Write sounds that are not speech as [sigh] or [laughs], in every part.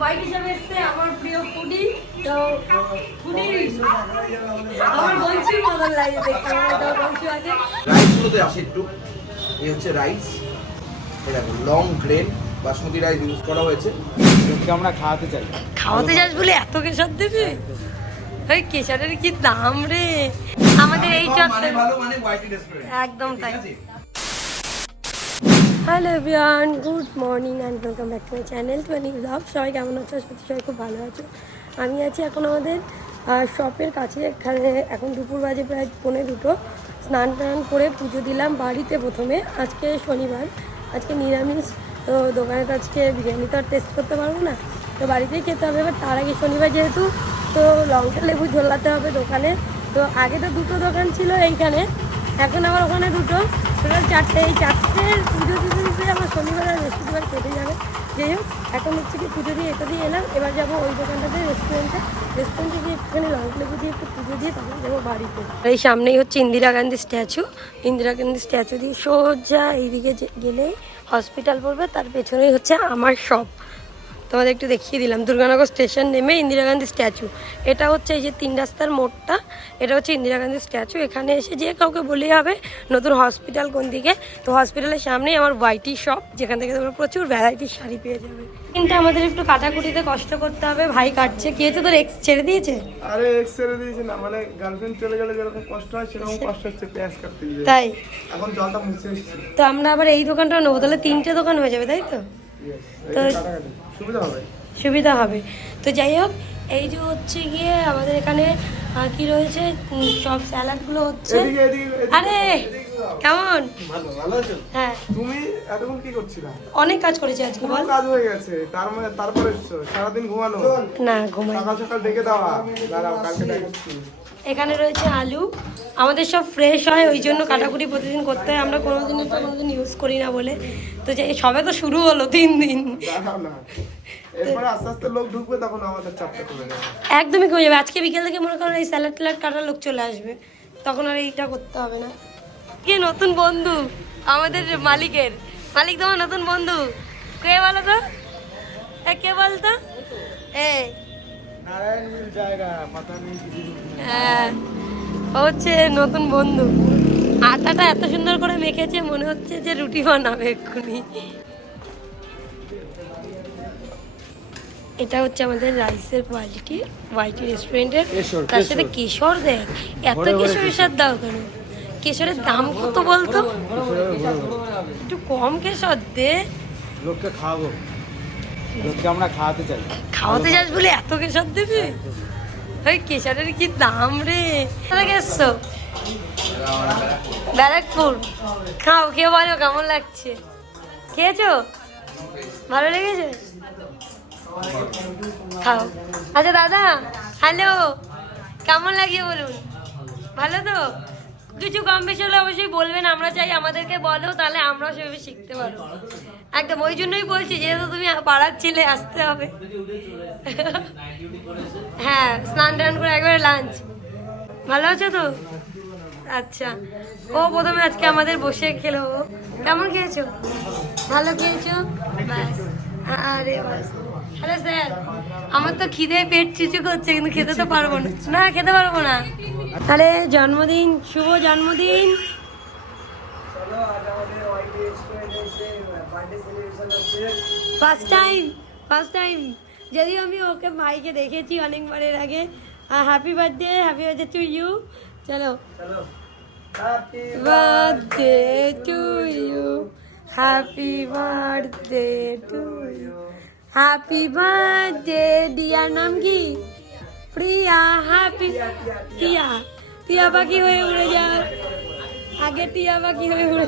Bike হিসাবে এসছে আমার প্রিয় ফুডি তো ফুডি আমার লাগে দেখতে আছে। রাইসগুলোতে আসে একটু। এই হচ্ছে রাইস এই দেখো long grain basmati rice use করা হয়েছে। লোককে আমরা খাওয়াতে চাই। খাওয়াতে যাস বলে এত কেশর দেবে? ওই কেশরের কি দাম রে? আমাদের এই মানে ভালো মানে হোয়াইট রেস্টুরেন্ট একদম তাই। Hello everyone good morning and welcome back to my channel twenty vlog সবাই কেমন আছো? সত্যি সবাই খুব ভালো আছো। আমি আছি এখন আমাদের শপের কাছে। এখানে এখন দুপুর বাজে প্রায় পৌনে দুটো। স্নান টান করে পুজো দিলাম বাড়িতে প্রথমে। আজকে শনিবার, আজকে নিরামিষ। তো দোকানে তো আজকে বিরিয়ানি তো আর টেস্ট করতে পারব না। তো বাড়িতেই খেতে হবে এবার তার আগে শনিবার যেহেতু, তো লঙ্কা লেবু ঝোলাতে হবে দোকানে। তো আগে তো দুটো দোকান ছিল এইখানে। এখন আমার ওখানে দুটো। টোটাল চারটে, এই চারটের পুজো দিতে দিতে আমার শনিবার আর বৃহস্পতিবার কেটে যাবে। যাই হোক, এখন হচ্ছে কি পুজো দিয়ে এটা দিয়ে এলাম। এবার যাব ওই দোকানটাতে রেস্টুরেন্টে রেস্টুরেন্টে গিয়ে একটুখানি লঙ্কা লেবু দিয়ে একটু পুজো দিয়ে তারপরে যাব বাড়িতে। এই সামনেই হচ্ছে ইন্দিরা গান্ধী স্ট্যাচু ইন্দিরা গান্ধী স্ট্যাচু দিয়ে সোজা এইদিকে গেলেই হসপিটাল পড়বে। তার পেছনেই হচ্ছে আমার শপ তোমাদের একটু দেখিয়ে দিলাম। দুর্গানগর স্টেশন নেমে ইন্দিরা গান্ধী স্ট্যাচু। এটা হচ্ছে এই যে তিন রাস্তার মোড়টা। এটা হচ্ছে ইন্দিরা গান্ধী স্ট্যাচু। এখানে এসে যে কাউকে বলেই হবে নতুন হসপিটাল কোন দিকে? তো হসপিটালের সামনেই আমার ওয়াইটি শপ যেখান থেকে তোমরা প্রচুর ভ্যারাইটির শাড়ি পেয়ে যাবে। কিন্তু আমাদের একটু কাটাকুটিতে কষ্ট করতে হবে। ভাই কাটছে। কি হয়েছে তোর এক্স ছেড়ে দিয়েছে? আরে এক্স রে দিয়েছে না। মানে গার্লফ্রেন্ড চলে গেলে যেরকম কষ্ট হয় সেরকম কষ্ট হচ্ছে পেঁয়াজ কাটতে তাই? এখন জলটা মুছে তো আমরা আবার এই দোকানটা নেব তাহলে তিনটে দোকান হয়ে যাবে তাই তো? তো সুবিধা হবে? সুবিধা হবে। তো যাই হোক এই যে হচ্ছে গিয়ে আমাদের এখানে কি রয়েছে? সব স্যালাডগুলো হচ্ছে। এদিকে এদিকে এদিকে- আরে কেমন? ভালো ভালো আছো? হ্যাঁ। তুমি এতক্ষণ কি করছিলা? অনেক কাজ করেছি আজকে বল। কাজ হয়ে গেছে। তার মানে তারপরে এসছো সারাদিন ঘুমানো? না ঘুমাই সকাল সকাল ডেকে দেওয়া দাঁড়াও কালকে দেখাচ্ছি এখানে রয়েছে আলু। আমাদের সব ফ্রেশ হয় ওই জন্য কাটাকুটি প্রতিদিন করতে হয়। আমরা কোনোদিন এটা কোনোদিন ইউজ করি না বলে। তো যে সবে তো শুরু হলো তিন দিন। একদমই কমে যাবে। আজকে বিকেল থেকে মনে করো এই স্যালাড ট্যালাড কাটার লোক চলে আসবে? তখন আর এইটা করতে হবে না। কে নতুন বন্ধু? আমাদের মালিকের। মালিক তোমার নতুন বন্ধু। কে বলো তো? কে বলতো? এ। হ্যাঁ। হচ্ছে নতুন বন্ধু। আটাটা এত সুন্দর করে মেখেছে মনে হচ্ছে যে রুটি বানাবে এক্ষুনি। এটা হচ্ছে আমাদের রাইসের কোয়ালিটি ওয়াইটি রেস্টুরেন্টের তার সাথে কেশর। দেখ এত কেশরের সাথে দাও কেন? কেশরের দাম কত বলতো? একটু কম কেশর দে। লোককে খাওয়াবো। লোককে আমরা খাওয়াতে চাই। খাওয়াতে যাস বলে এত কেশর দেবে? ওই কেশরের কি দাম রে? এসছো ব্যারাকপুর। খাও খেয়ে বলো কেমন লাগছে? খেয়েছো? ভালো লেগেছে? খাও। আচ্ছা দাদা হ্যালো কেমন লাগে বলুন? ভালো তো? কিছু কম বেশি হলে অবশ্যই বলবেন, আমরা চাই আমাদেরকে বলো, তাহলে আমরাও সেভাবে শিখতে পারব। একদম, ওই জন্যই বলছি, যেহেতু তুমি পাড়ার ছেলে, আসতে হবে। হ্যাঁ স্নান টান করে একবারে লাঞ্চ ভালো আছো তো? আচ্ছা ও প্রথমে আজকে আমাদের বসে খেলো। কেমন খেয়েছো? ভালো খেয়েছো? ব্যাস। আরে বাস হ্যালো স্যার আমার তো খিদে পেট চুচু করছে কিন্তু খেতে তো পারব না। না খেতে পারব না। আরে জন্মদিন শুভ জন্মদিন। ফার্স্ট টাইম ফার্স্ট টাইম যদিও আমি ওকে ভাইকে দেখেছি অনেকবারের আগে। Happy birthday happy birthday to you চলো। Birthday to you happy birthday to you happy birthday dear নাম কি প্রিয়া হ্যাপি টিয়া টিয়া পাখি হয়ে উড়ে যা। আগে টিয়া পাখি হয়ে উড়ে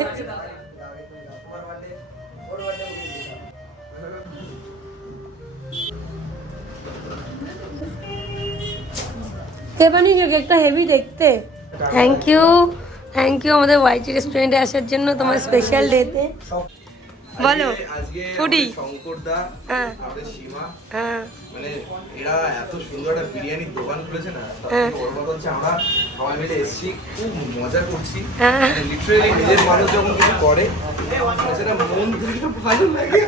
বানিয়েছো কেকটা হেভি দেখতে। থ্যাংক ইউ থ্যাংক ইউ আমাদের ওয়াইটি রেস্টুরেন্টে আসার জন্য তোমার স্পেশাল ডেতে বলো ফুডি শঙ্করদা হ্যাঁ। আমাদের সীমা হ্যাঁ। মানে এরা এত সুন্দর একটা বিরিয়ানির দোকান খুলেছে না হ্যাঁ। বড় কথা হচ্ছে আমরা সবাই মিলে এসেছি খুব মজা করছি। লিটারেলি নিজের মানুষ যখন কিছু করে মানে সেটা মন থেকে ভালো লাগে।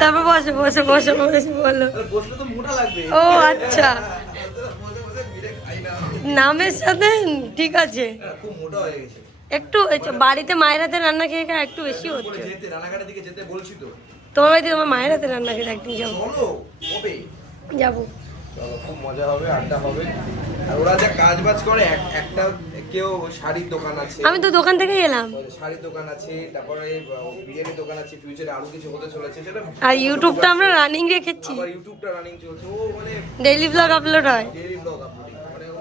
তারপর বসো বসো বসো বসো বলো। ও, আচ্ছা। নামের সাথে ঠিক আছে। খুব মোটা হয়ে গেছে। একটু বাড়িতে মায়ের হাতে রান্না খেয়ে খেয়ে একটু বেশি হচ্ছে। তোমার বাড়িতে তোমার মায়ের হাতে রান্না খেয়ে একদিন যাব। যাব। খুব মজা হবে আড্ডা হবে। আর ওরা যা কাজ বাজ করে একটা কেউ শাড়ির দোকান আছে। আমি তো দোকান থেকেই এলাম। শাড়ির দোকান আছে তারপরে বিরিয়ানির দোকান আছে ফিউচারে আরও কিছু হতে চলেছে সেটা আর ইউটিউবটা আমরা রানিং রেখেছি আবার ইউটিউবটা রানিং চলছে। ও মানে ডেইলি ব্লগ আপলোড হয়। ডেইলি ব্লগ আপলোডিং মানে [laughs]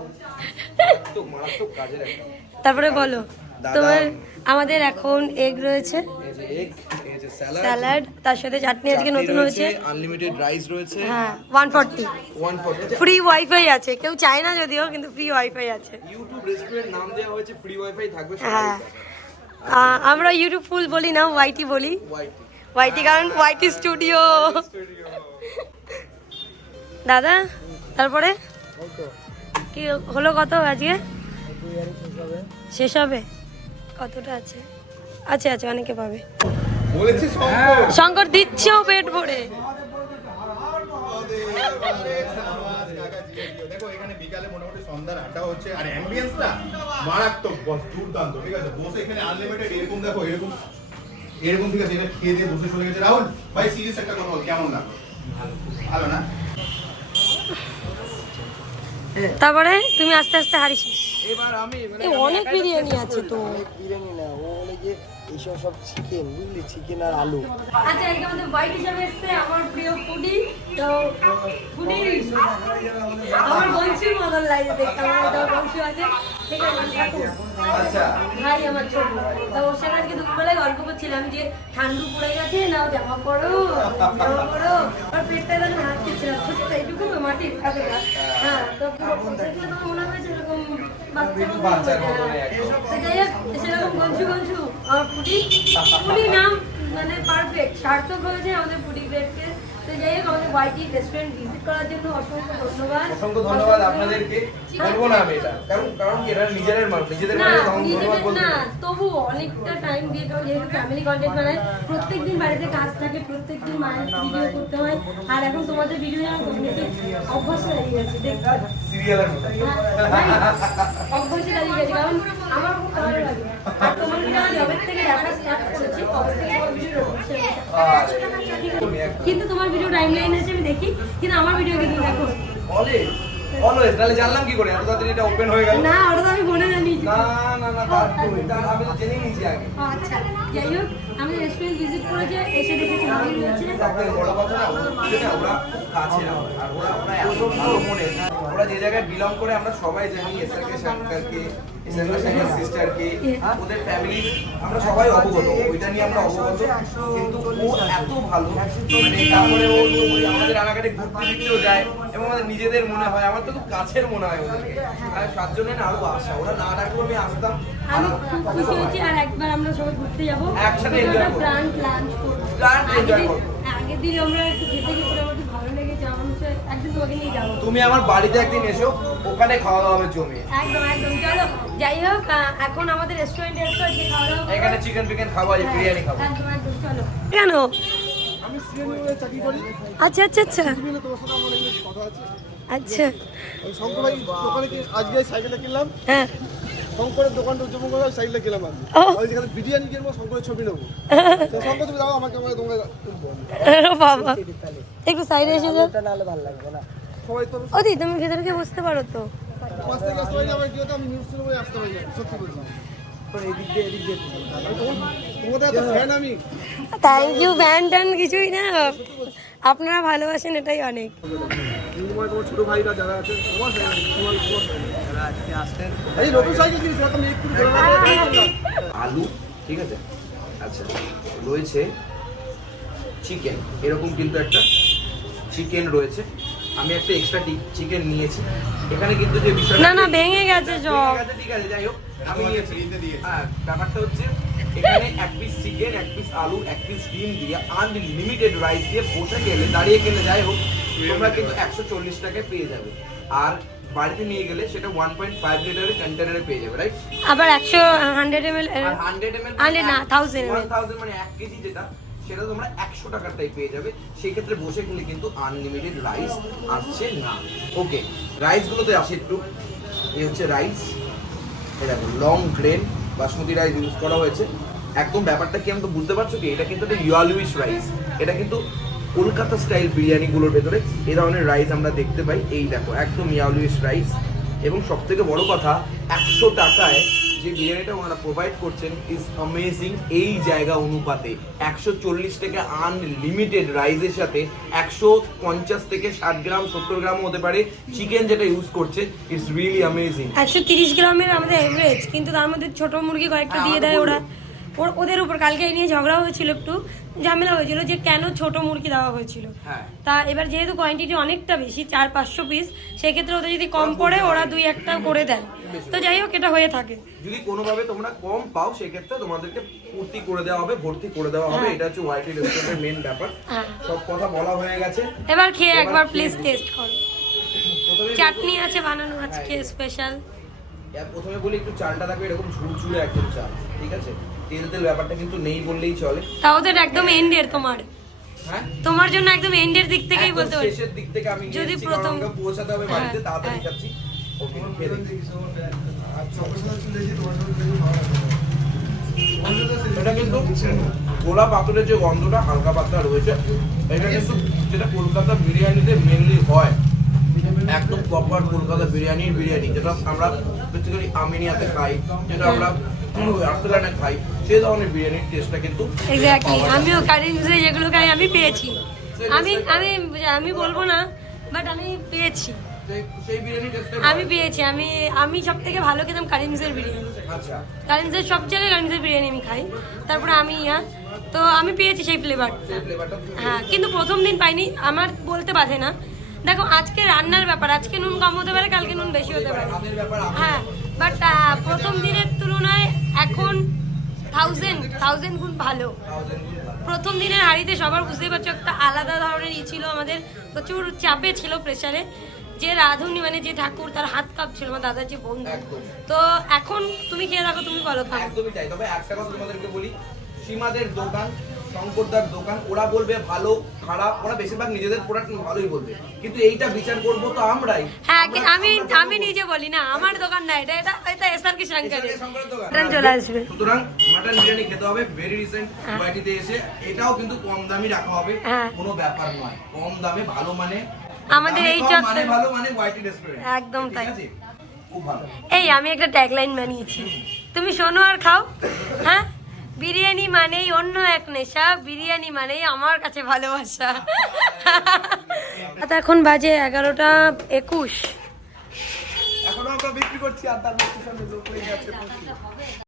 মারাত্মক মারাত্মক কাজের একটা। তারপরে বলো। তোমার আমাদের এখন এগ রয়েছে। এই যে এগ এই যে স্যালাড তার সাথে চাটনি আজকে নতুন হয়েছে। আনলিমিটেড রাইস রয়েছে। হ্যাঁ ওয়ান ফর্টি 140 ফ্রি ওয়াইফাই আছে কেউ চায় না যদিও কিন্তু ফ্রি ওয়াইফাই আছে। ইউটিউব রেস্টুরেন্ট নাম দেওয়া হয়েছে ফ্রি ওয়াইফাই থাকবে হ্যাঁ। আমরা ইউটিউব ফুল বলি না ওয়াইটি বলি। ওয়াইটি ওয়াইটি কারণ ওয়াইটি স্টুডিও দাদা তারপরে? কি হলো কত আজকে? শেষ হবে? কতটা আছে। আছে আছে অনেকে পাবে। বলেছি শঙ্কর? দিচ্ছেও পেট ভরে। বিকালে মোটামুটি সন্ধ্যার আড্ডা হচ্ছে আর অ্যাম্বিয়েন্সটা মারাত্মক বস দুর্দান্ত ঠিক আছে? বসে এখানে আনলিমিটেড এরকম দেখো এরকম এরকম ঠিক আছে এটা খেয়ে দিয়ে বসে চলে গেছে। রাহুল ভাই সিরিয়াস একটা কথা বল কেমন লাগল? ভালো না? তারপরে তুমি আস্তে আস্তে হারিস এবার আমি মানে অনেক বিরিয়ানি আছে তো। বিরিয়ানি না ও অনেক যে এইসব সব চিকেন বুঝলি? চিকেন আর আলু। আচ্ছা আজকে আমাদের হোয়াইট হিসাবে এসছে আমার প্রিয় ফুডি তো ফুডি আমার বংশীর মতন লাগে দেখতে আমার একটা বংশী আছে। ঠিক আছে আচ্ছা। ভাই আমার ছোট। তো ওর সাথে আজকে দুপুরবেলায় গল্প করছিলাম যে ঠান্ডু পড়ে গেছে নাও জামা পরো জামা পরো। আর পেটটা যখন হাত দিচ্ছিলাম ছোট এইটুকু তো মাটি এতটা হ্যাঁ তো পুরো দেখলে তো মনে হয় যেরকম বাচ্চা বাচ্চার মতন একদম। পুটি পুটি নাম মানে পারফেক্ট সার্থক তো যাই হোক আমাদের ওয়াইটি রেস্টুরেন্ট ভিজিট করার জন্য অসংখ্য ধন্যবাদ। অসংখ্য ধন্যবাদ আপনাদেরকে। বলব না আমি এটা। কারণ কারণ কি এটা নিজেদের মানুষ নিজেদের মানুষ ধন্যবাদ নিজেদের না তবু অনেকটা টাইম দিয়ে কারণ যেহেতু ফ্যামিলি কন্টেন্ট বানায় প্রত্যেকদিন বাড়িতে কাজ থাকে প্রত্যেকদিন মায়ের ভিডিও করতে হয়। আর এখন তোমাদের ভিডিও যেমন কমিউনিটি অভ্যাস হয়ে গেছে দেখতে সিরিয়ালের মতো। অভ্যাসে দাঁড়িয়ে গেছে কারণ আমার খুব ভালো লাগে। আর তোমার ভিডিও থেকে দেখা স্টার্ট করেছি থেকে ভিডিও কিন্তু তোমার ভিডিও টাইমলাইন আছে আমি দেখি। কিন্তু আমার ভিডিও কিন্তু দেখো। অলওয়েজ তাহলে জানলাম কি করে? এত তাড়াতাড়ি এটা ওপেন হয়ে গেল। না ওটা তো আমি জানিয়েছি না না না তার আমি তো জেনেই নিয়েছি আগে। আচ্ছা। যাই হোক আমি রেস্টুরেন্ট ভিজিট করেছি এসে দেখেছি ভালোই হয়েছে। বড় কথা না ওরা কাছে। আর ওরা ওরা এত ভালো মনে ওরা যে জায়গায় বিলং করে আমরা সবাই জানি এসআরকে শাঙ্কারকে এসআরকে শাঙ্কার সিস্টারকে ওদের ফ্যামিলি আমরা সবাই অবগত ওইটা নিয়ে আমরা অবগত। কিন্তু ও এত ভালো মানে তারপরে ও আমাদের রানাঘাটে ঘুরতে ফিরতেও যায় এবং আমাদের নিজেদের মনে হয় আমার তো খুব কাছের মনে হয় ওদেরকে। আর সাত জনের না আরও আসা ওরা না ডাকলেও আমি আসতাম। আমি খুব খুশি হয়েছি আর একবার আমরা সবাই ঘুরতে যাব। একসাথে করব। প্ল্যান লাঞ্চ করব। Plant আগের দিন- আগের দিন আমরা একটু খেতে গেছিলাম আমার ভালো লেগেছে। আমার হচ্ছে একদিন তোমাকে নিয়ে যাব। তুমি আমার বাড়িতে একদিন এসো ওখানে খাওয়া দাওয়া হবে জমিয়ে। একদম একদম। চলো যাই হোক এখন আমাদের রেস্টুরেন্টে এসে যে খাওয়া দাওয়া এখানে চিকেন ফিকেন খাব আজ বিরিয়ানি খাব। একদম একদম। চলো। কেন? আমি সিএনইউ চাকরি করি। আচ্ছা আচ্ছা আচ্ছা। তোমার সাথে আমার কথা আছে। আচ্ছা। আমি শঙ্কর ভাই দোকানে কি আজকে সাইকেলটা কিনলাম? হ্যাঁ। শঙ্করের দোকানটা উদ্যোগ করে সাইকেলটা কিনলাম আমি। যেখানে বিরিয়ানি কিনবো শঙ্করের ছবি নেব। তো শঙ্কর তুমি যাও আমাকে আমার তোমাকে তুলবো বাবা। একটু সাইডে এসে যাও। নাহলে ভালো লাগবে না। সবাই তো ও তুমি ভেতরে গিয়ে বসতে পারো তো। পাঁচ থেকে আসতে পারি আমার কি হতো? আমি নিউজ শুনে আসতে পারি না সত্যি বলছি। এদিক দিয়ে এদিক দিয়ে আমি তোমার- তোমাদের এত ফ্যান আমি। থ্যাংক ইউ ব্যান ট্যান কিছুই না। আপনারা ভালোবাসেন এটাই অনেক। তোমার তোমার ছোট ভাইরা যারা আছে তোমার fan আমি, তোমার তোমার এই নতুন সাইকেল কিনেছি এখন একটু ঘোরা না করে কিনলাম। আলু ঠিক আছে? আচ্ছা রয়েছে চিকেন এরকম কিন্তু একটা চিকেন রয়েছে। আমি একটা এক্সট্রা চিকেন নিয়েছি। এখানে কিন্তু যে বিষয়টা না না ভেঙে গেছে আছে ঠিক আছে যাই হোক আমি নিয়েছি। হ্যাঁ ব্যাপারটা হচ্ছে এখানে এক পিস চিকেন এক পিস আলু এক পিস ডিম দিয়ে আনলিমিটেড রাইস দিয়ে বসে গেলে দাঁড়িয়ে গেলে যাই হোক তোমরা কিন্তু একশো চল্লিশ টাকায় পেয়ে যাবে। আর বাড়িতে নিয়ে গেলে সেটা ওয়ান পয়েন্ট ফাইভ লিটারের কন্টেনারে পেয়ে যাবে রাইট আবার একশো hundred M L hundred M L না, 1000 ml ওয়ান থাউজেন্ড মানে এক কেজি যেটা সেটা তোমরা টাকারটাই পেয়ে যাবে। সেই ক্ষেত্রে বসে কিন্তু আনলিমিটেড রাইস আসছে না। ওকে রাইসগুলোতে আসে একটু। এই হচ্ছে রাইস দেখো long grain basmati rice use করা হয়েছে। একদম ব্যাপারটা কি আমি তো বুঝতে পারছ কি? এটা কিন্তু একটা ইয়ালুইশ রাইস এটা কিন্তু কলকাতা স্টাইল বিরিয়ানিগুলোর ভেতরে এই ধরনের রাইস আমরা দেখতে পাই। এই দেখো একদম ইয়ালুইশ রাইস এবং সব থেকে বড় কথা একশো টাকায় যে বিরিয়ানিটা ওনারা প্রোভাইড করছেন ইজ অ্যামেজিং এই জায়গা অনুপাতে। একশো চল্লিশ থেকে আনলিমিটেড রাইসের সাথে একশো পঞ্চাশ থেকে ষাট গ্রাম সত্তর গ্রামও হতে পারে। চিকেন যেটা ইউজ করছে ইটস রিয়েলি অ্যামেজিং একশো তিরিশ গ্রামের আমাদের এভারেজ কিন্তু তার মধ্যে ছোট মুরগি কয়েকটা হ্যাঁ, দিয়ে দেয় ওরা। ওর- ওদের উপর কালকে এই নিয়ে ঝগড়া হয়েছিল একটু ঝামেলা হয়েছিল যে কেন ছোট মুরগি দেওয়া হয়েছিল। হ্যাঁ। তা এবার যেহেতু কোয়ান্টিটি অনেকটা বেশি চার পাঁচশো পিস সেক্ষেত্রে ওদের যদি কম পড়ে ওরা দুই একটা করে দেয়। তো যাই হোক এটা হয়ে থাকে। যদি কোনোভাবে তোমরা কম পাও সেক্ষেত্রে তোমাদেরকে পূর্তি করে দেওয়া হবে ভর্তি করে দেওয়া হবে। হ্যাঁ। এটা হচ্ছে ওয়াইটি রেস্টুরেন্টের মেন ব্যাপার। হ্যাঁ। সব কথা বলা হয়ে গেছে। এবার খেয়ে একবার প্লিজ টেস্ট করো। চাটনি আছে বানানো আজকে স্পেশাল প্রথমে বলি একটু চালটা থাকবে এরকম ঝুরঝুরে একদম চাল ঠিক আছে? তেল তেল ব্যাপারটা কিন্তু নেই বললেই চলে। তাও তো একদম এন্ডের তোমার। হ্যাঁ? তোমার জন্য একদম এন্ডের দিক থেকেই বলতে পারি। শেষের দিক থেকে আমি যদি প্রথম পৌঁছাতে হবে বাড়িতে হ্যাঁ, তাড়াতাড়ি হ্যাঁ। খাচ্ছি ওকে খেয়ে দেখি। এটা কিন্তু গোলা পাথরের যে গন্ধটা হালকা পাতলা রয়েছে। এটা কিন্তু যেটা কলকাতা বিরিয়ানিতে মেনলি হয়। একদম প্রপার কলকাতা বিরিয়ানির বিরিয়ানি যেটা আমরা বেসিক্যালি আমিনিয়াতে খাই যেটা আমরা আর্সেলানে খাই। সেই ধরনের বিরিয়ানির টেস্টটা কিন্তু এক্স্যাক্টলি আমিও কারি যেগুলো খাই আমি পেয়েছি। আমি আমি আমি বলব না বাট আমি পেয়েছি। আমি পেয়েছি। আমি আমি সব থেকে ভালো খেতাম কারিমসের বিরিয়ানি। আচ্ছা। কারিমসের সব জায়গায় কারিমসের বিরিয়ানি আমি খাই। তারপরে আমি ইয়া তো আমি পেয়েছি সেই ফ্লেভার ফ্লেভারটা হ্যাঁ কিন্তু প্রথম দিন পাইনি। আমার বলতে বাধে না। দেখো আজকে রান্নার ব্যাপার। আজকে নুন কম হতে পারে কালকে নুন বেশি হতে পারে। হ্যাঁ বাট প্রথম দিনের তুলনায় এখন থাউজেন্ড থাউজেন্ড গুণ ভালো। প্রথম দিনের হাড়িতে সবার বুঝতেই পারছ একটা আলাদা ধরনের ই ছিল আমাদের। প্রচুর চাপে ছিল প্রেসারে যে রাধুনি মানে যে ঠাকুর তার হাত কাঁপছিল আমার দাদার যে বন্ধু। তো এখন তুমি খেয়ে দেখো তুমি বলো একদমই তাই। তবে একটা কথা তোমাদেরকে বলি সীমাদের দোকান শঙ্করদার দোকান ওরা বলবে ভালো খারাপ ওরা বেশিরভাগ নিজেদের প্রোডাক্ট ভালোই বলবে। কিন্তু এইটা বিচার করব তো আমরাই। হ্যাঁ আমি আমি নিজে বলি না আমার দোকান না এটা এটা এটা এসআর কি শঙ্করের দোকান। ট্রেন চলে আসবে। সুতরাং মাটন বিরিয়ানি খেতে হবে ভেরি রিসেন্ট কোয়ালিটিতে এসে। এটাও কিন্তু কম দামি রাখা হবে হ্যাঁ। কোনো ব্যাপার নয়। কম দামে ভালো মানে আমাদের এই মানে ভালো মানে ওয়াইটি রেস্টুরেন্ট একদম তাই। খুব ভালো। এই আমি একটা ট্যাগলাইন বানিয়েছি। তুমি শোনো আর খাও। হ্যাঁ? বিরিয়ানি মানেই অন্য এক নেশা বিরিয়ানি মানেই আমার কাছে ভালোবাসা। এখন বাজে এগারোটা একুশ। এখনও আমরা বিক্রি করছি আর তার সামনে লোক আছে প্রচুর।